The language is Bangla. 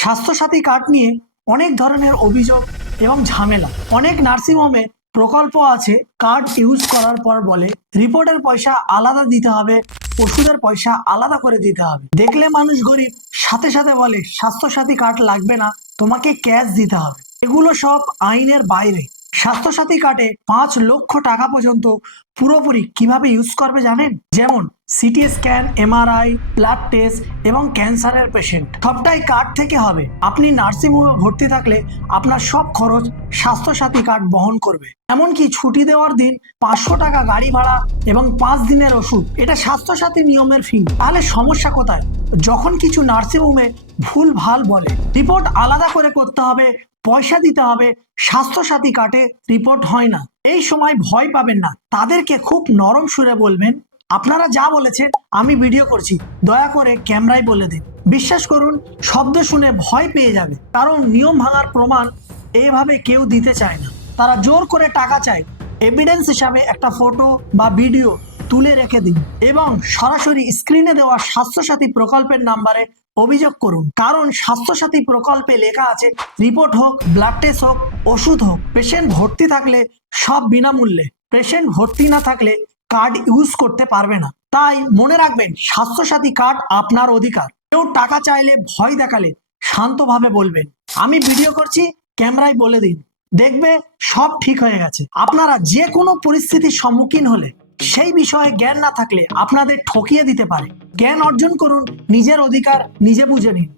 স্বাস্থ্যসাথী কার্ড নিয়ে অনেক ধরনের অভিযোগ এবং ঝামেলা। অনেক নার্সিংহোমে প্রকল্প আছে, কার্ড ইউজ করার পর বলে রিপোর্টের পয়সা আলাদা দিতে হবে, ওষুধের পয়সা আলাদা করে দিতে হবে। দেখলে মানুষ গরিব, সাথে সাথে বলে স্বাস্থ্যসাথী কার্ড লাগবে না, তোমাকে ক্যাশ দিতে হবে। এগুলো সব আইনের বাইরে। স্বাস্থ্যসাথী কার্ডে 5 লক্ষ টাকা পর্যন্ত পুরোপুরি কিভাবে ইউজ করবে জানেন? যেমন CT scan, MRI, blood test এবং ক্যান্সারের পেশেন্ট সবটাই কার্ড থেকে হবে। আপনি নার্সিংহোমে ভর্তি থাকলে আপনার সব খরচ স্বাস্থ্যসাথী কার্ড বহন করবে। এমনকি ছুটি দেওয়ার দিন 500 টাকা গাড়ি ভাড়া এবং 5 দিনের ওষুধ, এটা স্বাস্থ্যসাথী নিয়মের ফি। তাহলে সমস্যা কোথায়? যখন কিছু নার্সিংহোমে ভুল ভাল বলে রিপোর্ট আলাদা করে করতে হবে, পয়সা দিতে হবে, স্বাস্থ্যসাথী কার্ডে রিপোর্ট হয় না। এই সময় ভয় পাবেন না, তাদেরকে খুব নরম সুরে বলবেন, আপনারা যা বলেছেন আমি ভিডিও করছি, দয়া করে ক্যামেরায় বলে দিন। বিশ্বাস করুন, শব্দ শুনে ভয় পেয়ে যাবে, কারণ নিয়ম ভাঙার প্রমাণ এইভাবে কেউ দিতে চায় না। তারা জোর করে টাকা চায়। এভিডেন্স হিসাবে একটা ফটো বা ভিডিও তুলে রেখে দিন এবং সরাসরি স্ক্রিনে দেওয়া স্বাস্থ্যসাথী প্রকল্পের নাম্বারে অভিযোগ করুন। কারণ স্বাস্থ্যসাথী প্রকল্পে লেখা আছে রিপোর্ট হোক, ব্লাড টেস্ট হোক, ওষুধ হোক। পেশেন্ট ভর্তি থাকলে সব বিনামূল্যে, পেশেন্ট ভর্তি না থাকলে কার্ড ইউজ করতে পারবে না। তাই মনে রাখবেন, স্বাস্থ্যসাথী কার্ড আপনার অধিকার। কেউ টাকা চাইলে, ভয় দেখালে শান্তভাবে বলবেন আমি ভিডিও করছি, ক্যামেরায় বলে দিন, দেখবে সব ঠিক হয়ে গেছে। আপনারা যে কোনো পরিস্থিতির সম্মুখীন হলে সেই বিষয়ে জ্ঞান না থাকলে আপনাদের ঠকিয়ে দিতে পারে। জ্ঞান অর্জন করুন, নিজের অধিকার নিজে বুঝে নিন।